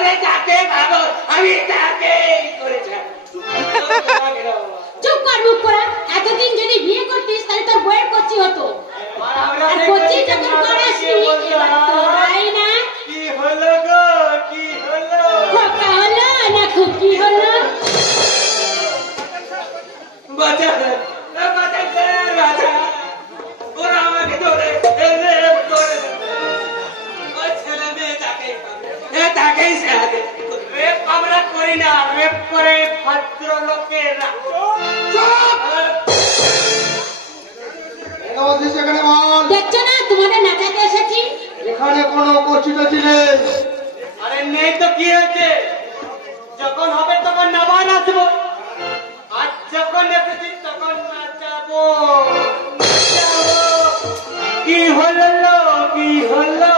তাহলে যাকে ভাবো আমি তাকেই করেছি। চুপ কর মুখ করা। এতদিন যদি বিয়ে করতিস তাহলে তোর বইয়ের কচি হতো। আর কচি যখন করাসনি এবার তোরাই না। কি হলো গো, কি হলো? খোকা হলো না খুকি হলো? বাঁচা বাঁচা বাঁচা, ওরা আমাকে ধরে এনে ধরে ওই ছেলে মেয়ে তাকেই সাহায্য। রেপ আমরা করি না, রেপ করে ভদ্রলোকেরা। দেখছো না তোমাদের নাচাতে এসেছি। এখানে কোনো কচি টচি নেই। আরে নেই তো কি হয়েছে, যখন হবে তখন নামান আসবো, আর যখন এসেছি তখন নাচাবো। কি হলো, কি হলো?